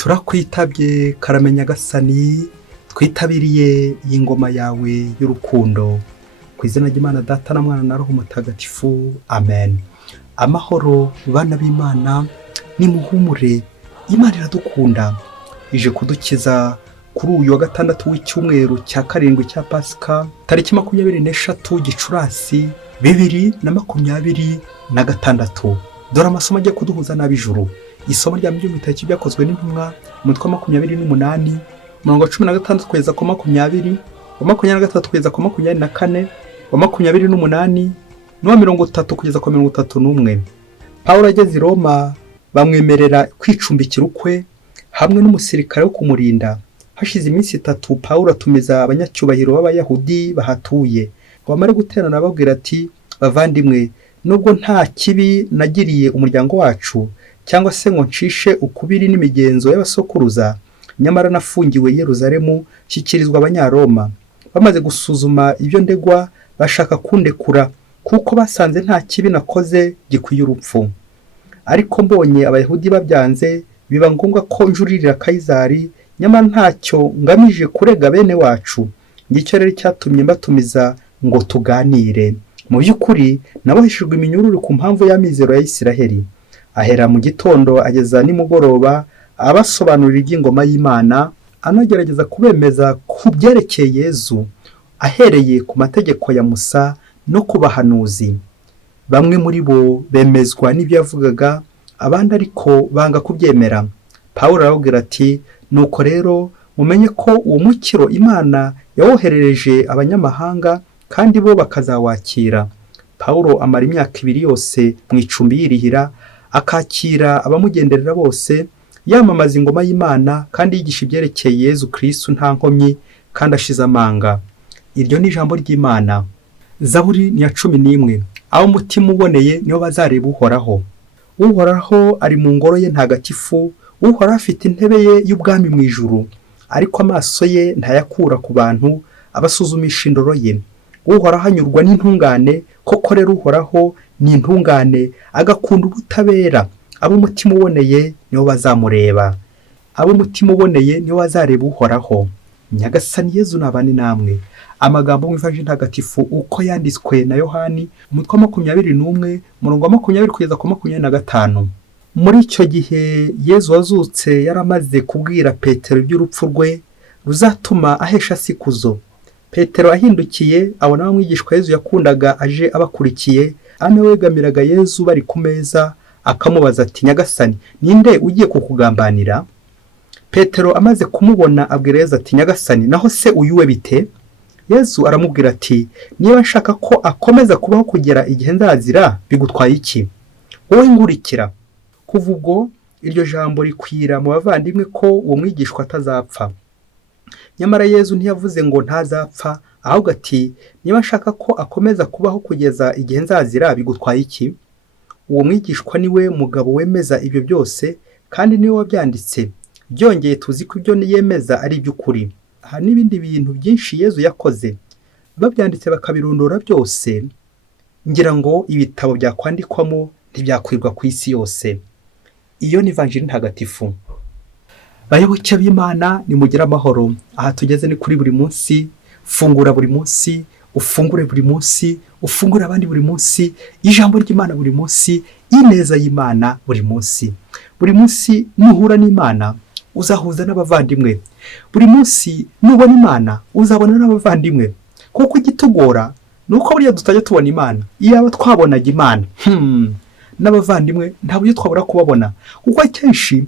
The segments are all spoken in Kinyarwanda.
turakwitabye karame nyagasani, twitabiriye iyi ngoma yawe y'urukundo, ku izina ry'Imana Data na Mwana na Roho Mutagatifu, amen. Amahoro bana b'Imana, nimuhumure, Imana iradukunda, ije kudukiza kuri uyu wa gatandatu w'icyumweru cya karindwi cya Pasika, tariki 26 Gicurasi 2026. Dore amasomo agiye kuduhuza n'ab'ijuru. Isomo rya mbere ry'ibitabo byakozwe n'intumwa, umutwe wa 28, umurongo wa 16 kugeza ku 20, wa 23 kugeza ku 24, wa 28 n'uwa 30 kugeza ku 31. Pawulo ageze i Roma bamwemerera kwicumbikira ukwe hamwe n'umusirikare wo kumurinda. Hashize iminsi 3 Pawulo atumiza abanyacyubahiro b'Abayahudi bahatuye, bamara guterana ababwira ati, bavandimwe, nubwo nta kibi nagiriye umuryango wacu cyangwa se ngo ncishe ukubiri n'imigenzo y'abasokuruza, nyamara nafungiwe i Yerusalemu shyikirizwa Abanyaroma. Bamaze gusuzuma ibyo ndegwa bashaka kundekura, kuko basanze nta kibi nakoze gikwiye urupfu. Ariko mbonye Abayahudi babyanze, biba ngombwa ko njuririra Kayizari, nyamara ntacyo ngamije kurega bene wacu. Ngicyo rero cyatumye mbatumiza ngo tuganire. Mu by'ukuri naboheshejwe iminyururu ku mpamvu y'amizero ya Isiraheli. Ahera mu gitondo ageza nimugoroba abasobanurira iby'ingoma y'Imana, anagerageza kubemeza ku byerekeye Yezu, ahereye ku mategeko ya Musa no ku bahanuzi. Bamwe muri bo bemezwa n'ibyo yavugaga, abandi ariko banga kubyemera. Pawulo arababwira ati, nuko rero mumenye ko uwo mukiro Imana yawoherereje abanyamahanga, kandi bo bakazawakira. Pawulo amara imyaka 2 yose mu icumbi yirihira, akakira abamugenderera bose, yamamaza ingoma y'Imana kandi yigisha ibyerekeye Yezu Kristo nta nkomyi kandi ashize amanga. Iryo ni ijambo ry'Imana. Zaburi ni ya 11. Abo umutima uboneye nibo bazareba Uhoraho. Uhoraho ari mu ngoro ye ntagatifu, Uhoraho afite intebe ye y'ubwami mu ijuru, ariko amaso ye ntayakura ku bantu, abasuzumisha indoro ye. Uhoraho anyurwa n'intungane, koko rero Uhoraho ni intungane, agakunda ubutabera. Abo umutima uboneye nibo bazamureba. Abo umutima uboneye nibo bazareba Uhoraho. Nyagasani Yezu nabane namwe. Amagambo mu Ivanjili ntagatifu uko yanditswe na Yohani, umutwe wa 21, umurongo wa 20 kugeza ku 25. Muri icyo gihe Yezu wazutse yaramaze kubwira Petero iby'urupfu rwe ruzatuma ahesha sikuzo. Petero ahindukiye abona abamwigishwa Yezu yakundaga aje abakurikiye, wegamiraga Yezu bari ku meza, akamubaza ati, Nyagasani, ninde ugiye kukugambanira? Petero amaze kumubona abwira Yezu ati, Nyagasani, naho se uyuwe bite? Yezu aramubwira ati, niba nshaka ko akomeza kubaho kugera igihe nzazira, bigutwaye iki? Wowe ngurikira. Kuva ubwo iryo jambo rikwira mu bavandimwe ko uwo mwigishwa atazapfa. Nyamara Yezu ntiyavuze ngo ntazapfa, ahubwo ati, niba nshaka ko akomeza kubaho kugeza igihe nzazira, bigutwaye iki? Uwo mwigishwa niwe mugabo wemeza ibyo byose, kandi niwe wabyanditse. Byongeye tuzi ko ibyo yemeza ari iby'ukuri. Aha n'ibindi bintu byinshi Yezu yakoze, babyanditse bakabirondora byose, ngira ngo ibitabo byakwandikwamo ntibyakwirwa ku isi yose. Iyo ni Ivanjili ntagatifu. Bayoboke b'Imana, nimugire amahoro. Aha tugeze ni kuri buri munsi, fungura buri munsi, ufungure buri munsi, ufungure abandi buri munsi, ijambo ry'Imana buri munsi, ineza y'Imana buri munsi. Buri munsi nuhura n'Imana uzahuza n'abavandimwe. Buri munsi nubona Imana uzabona n'abavandimwe. Kuko igitugora nuko buriya tutajya tubona Imana. Iyaba twabonaga Imana, n'abavandimwe nta buryo twabura kubabona. Kuko akenshi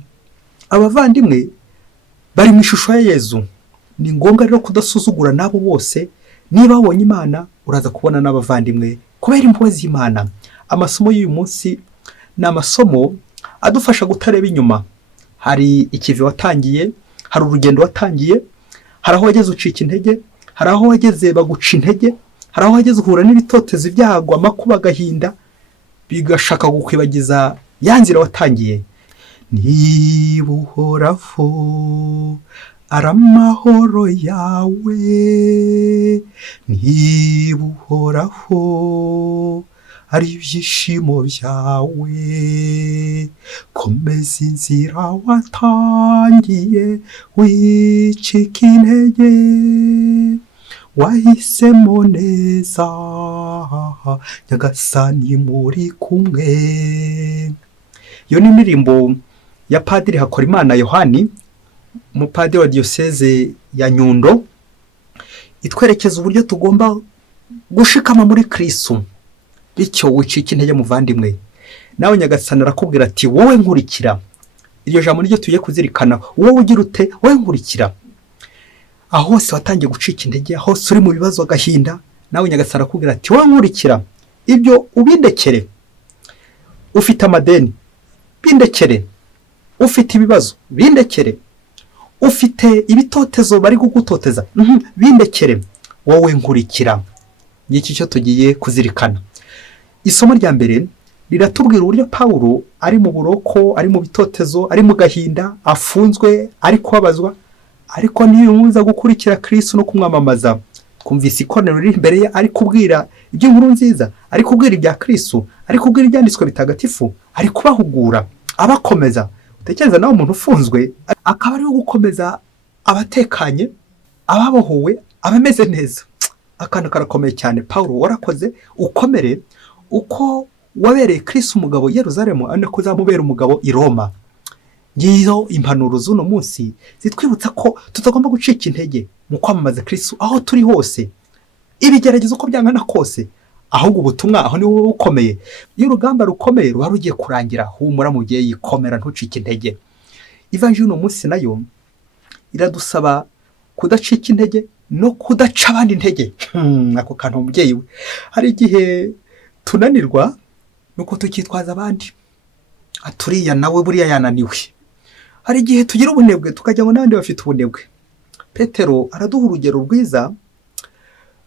abavandimwe bari mu ishusho ya Yezu. Ni ngombwa rero kudasuzugura nabo bose. Niba wabonye Imana uraza kubona n'abavandimwe kubera impuhwe z'Imana. Amasomo y'uyu munsi ni amasomo adufasha gutareba inyuma. Hari ikivi watangiye, hari urugendo watangiye, hari aho wageze ucika intege, hari aho wageze baguca intege, hari aho wageze uhura n'ibitotezi byagwa, amakuba, agahinda, bigashaka gukwibagiza ya nzira watangiye. Niba Uhoraho ari amahoro yawe, niba Uhoraho ari ibyishimo byawe, komeza inzira watangiye wicika intege, wahisemo neza Nyagasani muri kumwe. Iyo ni indirimbo ya Padiri Hakorimana Yohani, umupadiri wa diyoseze ya Nyundo, itwerekeza uburyo tugomba gushikama muri Kristo. Bityo wicika intege muvandimwe, nawe Nyagasani arakubwira ati wowe nkurikira. Iryo jambo niryo tugiye kuzirikana, wowe ugira ute, wowe nkurikira. Aho hose watangiye gucika intege, aho uri mu bibazo agahinda, nawe Nyagasani arakubwira ati wowe nkurikira. Ibyo ubindekere. Ufite amadeni, bindekere. Ufite ibibazo, bindekere. Ufite ibitotezo bari kugutoteza, bindekere. Wowe nkurikira. N'iki cyo tugiye kuzirikana. Isomo rya mbere riratubwira uburyo Pawulo ari mu buroko, ari mu bitotezo, ari mu gahinda, afunzwe, ari kubabazwa, ariko ntiyumuza gukurikira Kristo no kumwamamaza. Twumvise ikoraniro riri imbere ye ari kubwira iby'inkuru nziza, ari kubwira ibya Kristo, ari kubwira ibyanditswe bitagatifu, ari kubahugura, abakomeza. Utekereza nawe umuntu ufunzwe akaba ari gukomeza abatekanye, ababohowe, abameze neza. Akantu karakomeye cyane. Pawulo warakoze, ukomere uko wabereye Kristo umugabo i Yerusalemu, ane kuzamubera umugabo i Roma. Ngiyo impanuro z'uno munsi zitwibutsa ko tutagomba gucika intege mu kwamamaza Kristo aho turi hose, ibigeragezo uko byangana kose, ahubwo ubutumwa aho ni wowe ukomeye. Iyo urugamba rukomeye ruba rugiye kurangira, humura mubyeyi, komera ntucike intege. Ivanjiri uno munsi nayo iradusaba kudacika intege no kudaca abandi intege. Ako kantu mubyeyi we, hari igihe tunanirwa nuko tukitwaza abandi, aturiya nawe buriya yananiwe. Hari igihe tugira ubunebwe tukajya ngo n'abandi bafite ubunebwe. Petero araduha urugero rwiza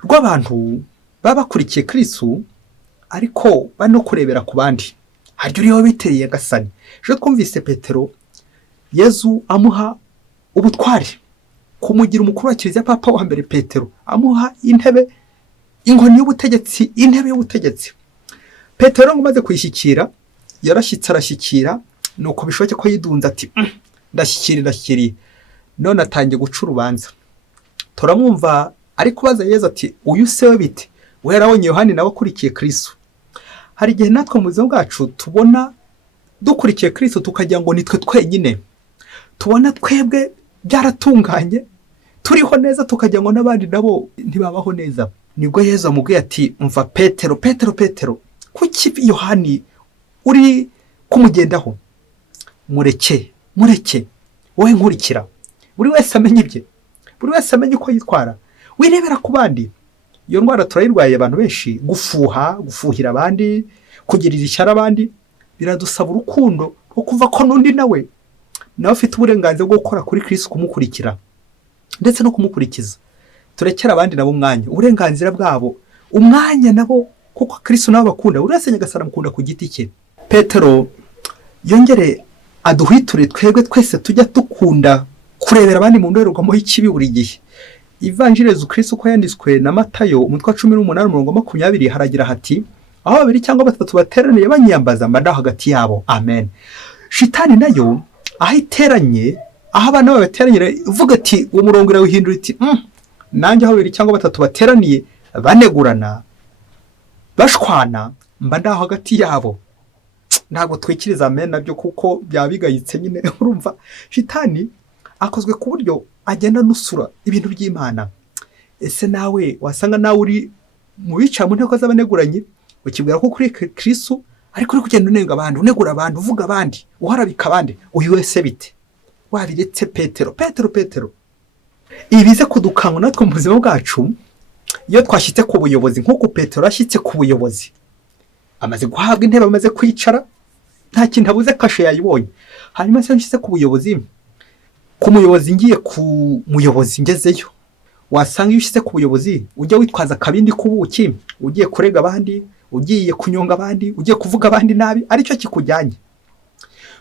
rw'abantu baba bakurikiye Kristo ariko bano kurebera ku bandi. Haryo uriho bitereye Nyagasani. Ejo twumvise Petero Yezu amuha ubutwari kumugira umukuru wa Kiliziya, Papa wa mbere Petero amuha intebe, inkoni y'ubutegetsi, intebe y'ubutegetsi. Petero ngo umaze kuyishyikira, yarashyitse arashyikira, nuko bishoboke ko yidunza ati ndashyikiriye. None atangiye guca urubanza. Turamwumva ari kubaza Yezu ati uyu se we bite? We yarabonye Yohani nawe akurikiye Kristo. Hari igihe natwe mu buzima bwacu tubona dukurikiye Kristo tukagira ngo nitwe twenyine, tubona twebwe byaratunganye, turiho neza, tukagira ngo n'abandi nabo ntibabaho neza. Nibwo Yezu amubwiye ati umva Petero, kuki Yohani uri kumugendaho? Mureke, wowe nkurikira. Buri wese amenye ibye, buri wese amenye uko yitwara, wirebera ku bandi. Iyo ndwara turayirwaye abantu benshi, gufuhira abandi, kugirira ishyari abandi. Biradusaba urukundo rwo kuva ko n'undi nawe afite uburenganzira bwo gukora kuri Kristo, kumukurikira ndetse no kumukurikiza. Turekera abandi nabo umwanya, uburenganzira bwabo, umwanya nabo, kuko Kristo nabo bakunda. Buri wese Nyagasani amukunda ku giti cye. Petero yongere aduhwiture twebwe twese tujya dukunda kurebera abandi mu ndorerwamo y'ikibi buri gihe. Ivanjiri Yezu Kristo uko yanditswe na Matayo umutwe wa 18:20 haragira hati aho babiri cyangwa batatu bateraniye banyiyambaza mba ndaho hagati yabo. Amen. Shitani nayo aho iteranye, aho abana babateranye uvuga ati uwo murongo urawuhindura iti nanjye aho babiri cyangwa batatu bateraniye banegurana bashwana mba ndaho hagati yabo. Ntabwo twikiriza amen nabyo kuko byabigayitse nyine. Urumva Shitani akozwe ku buryo agenda nusura ibintu by'Imana. Ese nawe wasanga nawe uri mu bica mu nteko z'abaneguranye, ukibwira ko kuri Kristo ariko uri kugenda unenga abandi, unegura abandi, uvuga abandi, uharabika abandi. Uyu wese bite? Wabiretse Petero. Ibize kudukanga natwe mu buzima bwacu iyo twashyitse ku buyobozi, nk'uko Petero ashyitse ku buyobozi, amaze guhabwa intebe, amaze kwicara, nta kintu abuze, kashe yayibonye. Hanyuma se nshyitse ku buyobozi, ku muyobozi ngiye ku muyobozi ngezeyo, wasanga iyo ushyitse ku buyobozi ujya witwaza akabindi k'ubuki, ugiye kurega abandi, ugiye kunyonga abandi, ugiye kuvuga abandi nabi, aricyo kikujyanye.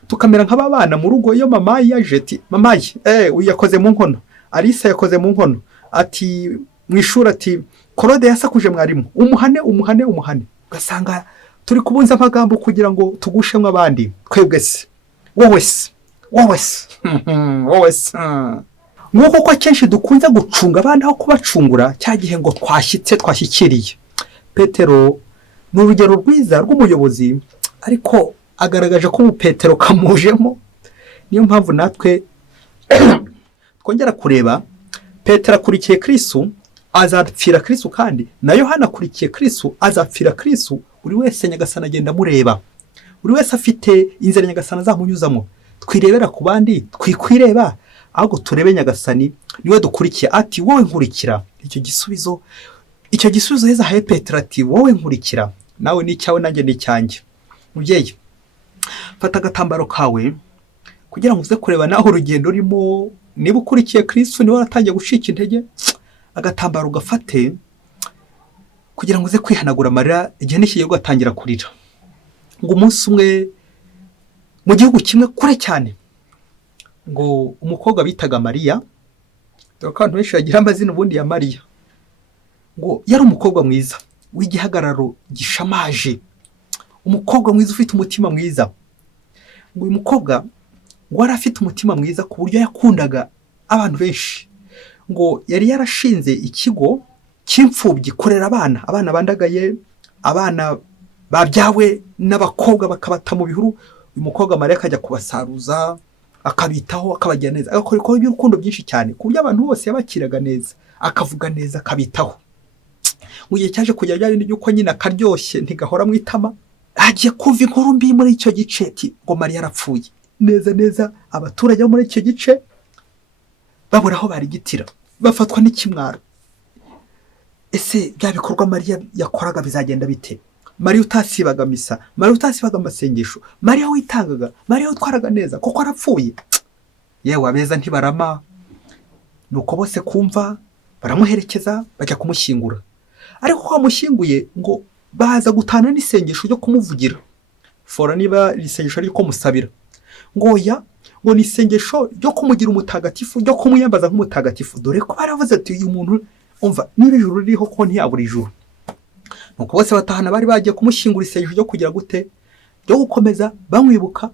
Tukamera nk'ababana mu rugo, iyo mama yaje ati mamaye uyu yakoze mu nkono, Alisa yakoze mu nkono, ati mu ishuri ati Claude yasakuje mwarimu, umuhane. Ugasanga turi kubunza amagambo kugira ngo tugushemwe abandi. Twebwe se wowe se nk'uko ko akenshi dukunze gucunga abandi aho kubacungura, cya gihe ngo twashyikiriye. Petero ni urugero rwiza rw'umuyobozi, ariko agaragaje ko Petero kamujemo. Niyo mpamvu natwe twongera kureba Petero akurikiye Kristo azapfira Kristo, kandi na Yohana akurikiye Kristo azapfira Kristo. Buri wese Nyagasani agenda amureba, buri wese afite inzira Nyagasani azamunyuzamo. Twirebera ku bandi, twikwireba, ahubwo turebe Nyagasani niwe dukurikiye. Ati wowe nkurikira. Icyo gisubizo Yesu ahaye Petero ati wowe nkurikira, nawe ni cyawe nanjye ni cyanjye. Mubyeyi, fata agatambaro kawe kugira ngo uze kureba naho urugendo urimo. Niba ukurikiye Kristo, niba waratangiye gucika intege, agatambaro gafate kugira ngo uze kwihanagura amarira igihe nikigiye gutangira kurira. Ngo umunsi umwe mu gihugu kimwe kure cyane, ngo umukobwa bitaga Mariya, dore ko abantu benshi bagira amazina ubundi ya Mariya, ngo yari umukobwa mwiza w'igihagararo gishamaje, umukobwa mwiza ufite umutima mwiza. Ngo uyu mukobwa ngo yari afite umutima mwiza ku buryo yakundaga abantu benshi. Ngo yari yarashinze ikigo cy'imfubyi korera abana bandagaye, abana babyawe n'abakobwa bakabata mu bihuru. Uyu mukobwa Mariya akajya kubasaruza, akabitaho, akabagira neza, agakora ibikorwa by'urukundo byinshi cyane ku buryo abantu bose yabakiraga neza, akavuga neza, akabitaho. Mu gihe cyaje kujya bya bindi by'uko nyine akaryoshye ntigahora mu itama, hagiye kumva inkuru mbi muri icyo gice ngo Mariya yarapfuye. Neza abaturage bo muri icyo gice babura aho barigitira, bafatwa n'ikimwaro. Ese bya bikorwa Mariya yakoraga bizagenda bite? Mariya utasibaga misa, Mariya utasibaga amasengesho, Mariya witangaga, Mariya utwaraga neza, kuko arapfuye. Yewe abeza ntibarama. Nuko bose kumva baramuherekeza bajya kumushyingura. Ariko ko bamushyinguye ngo baza gutana n'isengesho ryo kumuvugira. Fora niba isengesho ryo kumusabira, ngo ya ngo ni isengesho ryo kumugira umutagatifu, ryo kumuyambaza nk'umutagatifu. Dore ko baravuze ati uyu muntu umva niba ijuru ririho ko ntiyabura ijuru. Nuko bose batahana bari bagiye kumushyingura isengesho ryo kugira gute, ryo gukomeza bamwibuka,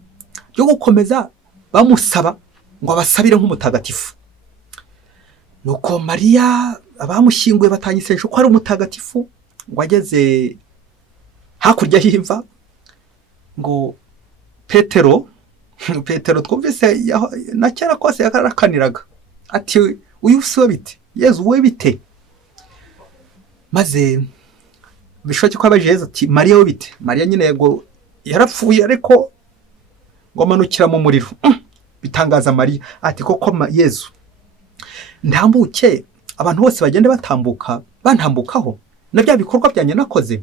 ryo gukomeza bamusaba ngo abasabire nk'umutagatifu. Nuko Mariya abamushyinguye batanga isengesho ko ari umutagatifu. Ngo ageze hakurya y'imva, ngo Petero twumvise na kera kose yakarakaniraga ati uyu si we bite, Yezu we bite? Maze bishoboke ko abaje Yezu ati Mariya we bite? Mariya nyine yego yarapfuye, ariko ngo amanukira mu muriro. Bitangaza Mariya ati koko Yezu ndambuke, abantu bose bagende bantambukaho na bya bikorwa byanjye nakoze.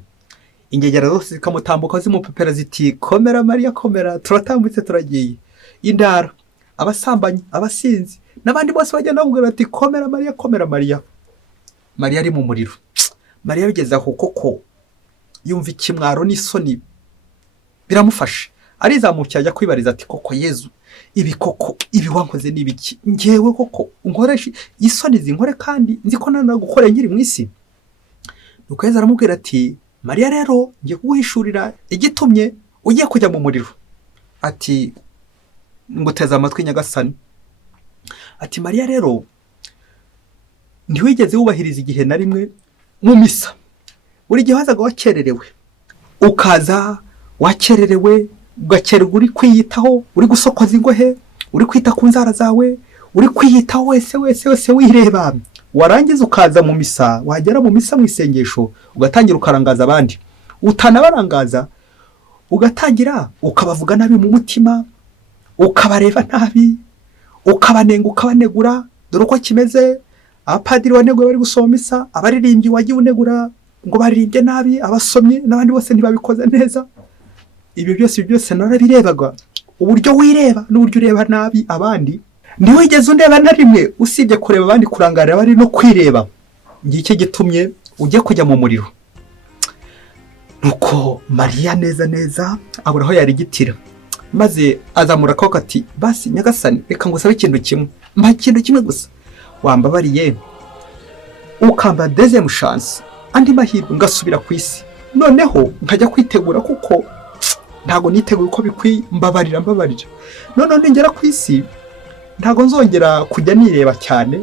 Ingegera zose zikamutambuka zimupepera ziti komera Mariya komera, turatambutse turagiye. Indara, abasambanyi, abasinzi n'abandi bose bagenda bavuga ati komera Mariya komera Mariya. Mariya ari mu muriro. Mariya bigeze aho koko yumva ikimwaro n'isoni biramufashe, arizamukira ajya kwibariza ati koko Yezu ibi wankoze n'ibiki? Ngewe koko unkoresha isoni zinkore kandi nzi ko nanagukoreye nkiri mu isi? Nuko Yezu aramubwira ati Mariya rero ngiye kuguhishurira igitumye ugiye kujya mu muriro. Ati nguteze amatwi Nyagasani. Ati Mariya rero ntiwigeze wubahiriza igihe na rimwe mu misa. Buri gihe wazaga wakererewe, ukaza wakererewe, ugakererwa uri kwiyitaho, uri gusokoza ingohe, uri kwita ku nzara zawe, uri kwiyitaho wese wireba. Warangiza ukaza mu misa, wagera mu misa mu isengesho ugatangira ukarangaza abandi. Utanabarangaza ugatangira ukabavuga nabi mu mutima, ukabareba nabi, ukabanenga ukabanegura. Dore uko kimeze, abapadiri waneguye bari gusoma misa, abaririmbyi wagiye unegura ngo baririmbye nabi, abasomye n'abandi bose ntibabikoze neza. Ibyo byose narabirebaga, uburyo wireba n'uburyo ureba nabi abandi. Ntiwigeze undeba na rimwe usibye kureba abandi, kurangarira bari no kwireba. Ngicyo gitumye ujye kujya mu muriro. Nuko Mariya neza abura aho yarigitira, maze azamura akaboko ati basi Nyagasani reka ngusabe ikintu kimwe, mpa ikintu kimwe gusa, wambabariye ukamba deuxième chance, andi mahirwe ngasubira ku isi, noneho nkajya kwitegura kuko ntago niteguye uko bikwiye, mbabarira noneho ningera ku isi ntago nzongera kujya nireba cyane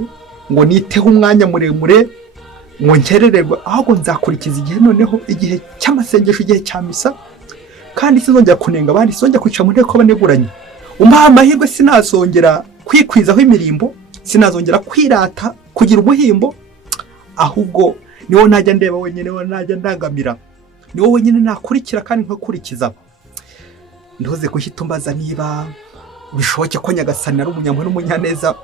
ngo niteho umwanya muremure ngo nkerererwe, ahubwo nzakurikiza igihe, noneho igihe cy'amasengesho, igihe cya misa, kandi sinzongera kunenga abandi, sinzongera kwicara mu nteko baneguranye. Umpaye amahirwe sinazongera kwikwizaho imirimbo, sinazongera kwirata, kugira umuhimbo, ahubwo niwo najya ndeba wenyine, niwo najya ndangamira, niwo wenyine nakurikira kandi nkakurikiza. Ndoze guhita mbaza niba bishoboke ko Nyagasani ari umunyampuhwe n'umunyaneza,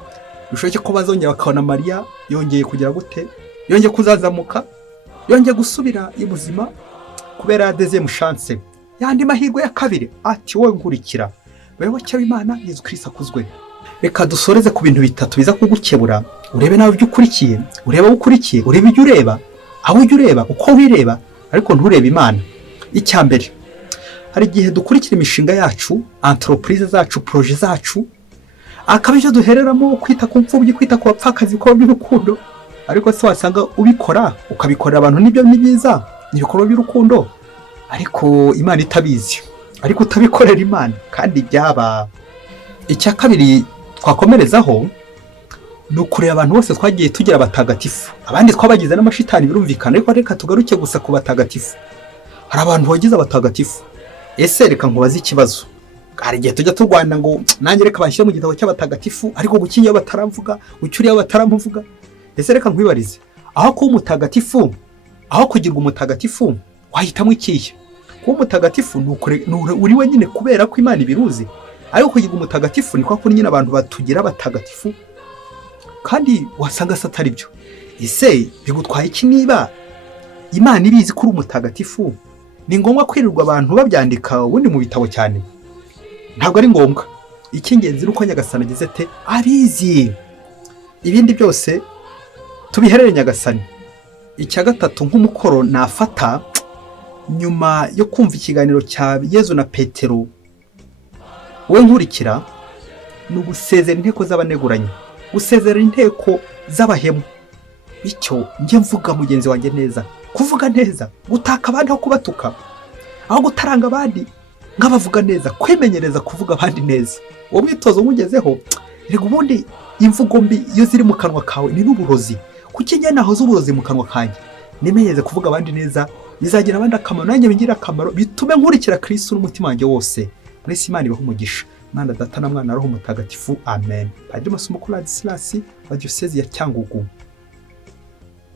bishoboke ko bazongera bakabona Mariya yongeye kugira gute, yongeye kuzazamuka, yongeye gusubira ibuzima kubera yadeze mushanse yandi mahirwe ya kabiri. Ati wowe nkurikira, wewe cy'Imana Yesu Kristo akuzwe. Reka dusoreze ku bintu bitatu biza kugukebura, urebe nawe ibyo ukurikiye, urebe abo ukurikiye, urebe ibyo ureba, abo ujya ureba, uko wireba, ariko nturebe Imana. Icya mbere, hari igihe dukurikira imishinga yacu, entreprise zacu, projet zacu, akaba icyo duhereramo kwita ku mfubyi, kwita ku bapfakazi, ko by'urukundo, ariko se wasanga ubikora ukabikorera abantu nibyo ni byiza, ibikorwa by'urukundo, ariko Imana itabizi, ariko utabikorera Imana kandi byaba. Icya kabiri twakomerezaho ni ukureba abantu bose twagiye tugira abatagatifu, abandi twabagize n'amashitani birumvikana, ariko reka tugaruke gusa ku batagatifu. Hari abantu bagize abatagatifu. Ese reka nkubaze ikibazo, hari igihe tujya turwana ngo nanjye reka banshyire mu gitabo cy'abatagatifu, ariko gukinya bataramvuga, gucyuriya bataramuvuga. Ese reka nkwibarize, aho kuba umutagatifu, aho kugirwa umutagatifu, wahitamo ikihe? Kuba umutagatifu uri wenyine kubera ko Imana ibiruzi, ariko kugirwa umutagatifu ni kwa kuri nyine abantu batugira abatagatifu kandi wasanga atari byo. Ese bigutwaye iki niba Imana ibizi kuri umutagatifu? Ni ngombwa kwirirwa abantu babyandika ubundi mu bitabo cyane? Ntabwo ari ngombwa. Icy'ingenzi uko Nyagasani agize ate abizi, ibindi byose tubiherere Nyagasani. Icya gatatu nk'umukoro nafata nyuma yo kumva ikiganiro cya Yezu na Petero, we nkurikira, ni ugusezera inteko z'abaneguranye, gusezera inteko z'abahemu. Bityo njye mvuga mugenzi wanjye neza, kuvuga neza, gutaka abandi aho kubatuka, aho gutaranga abandi nk'abavuga neza, kwimenyereza kuvuga abandi neza. Uwo mwitozo umugezeho, rega ubundi imvugo mbi iyo ziri mu kanwa kawe ni n'uburozi. Kuki njye nahoze uburozi mu kanwa kanjye? Nimenyereze kuvuga abandi neza, bizagira abandi akamaro, nanjye bingira akamaro, bitume nkurikira Kristo n'umutima wanjye wose. Mwese Imana ibahe umugisha. Imana Data na Mwana na Roho Mutagatifu. Amen. Padiri Masomo Ladislas wa Diocese ya Cyangugu.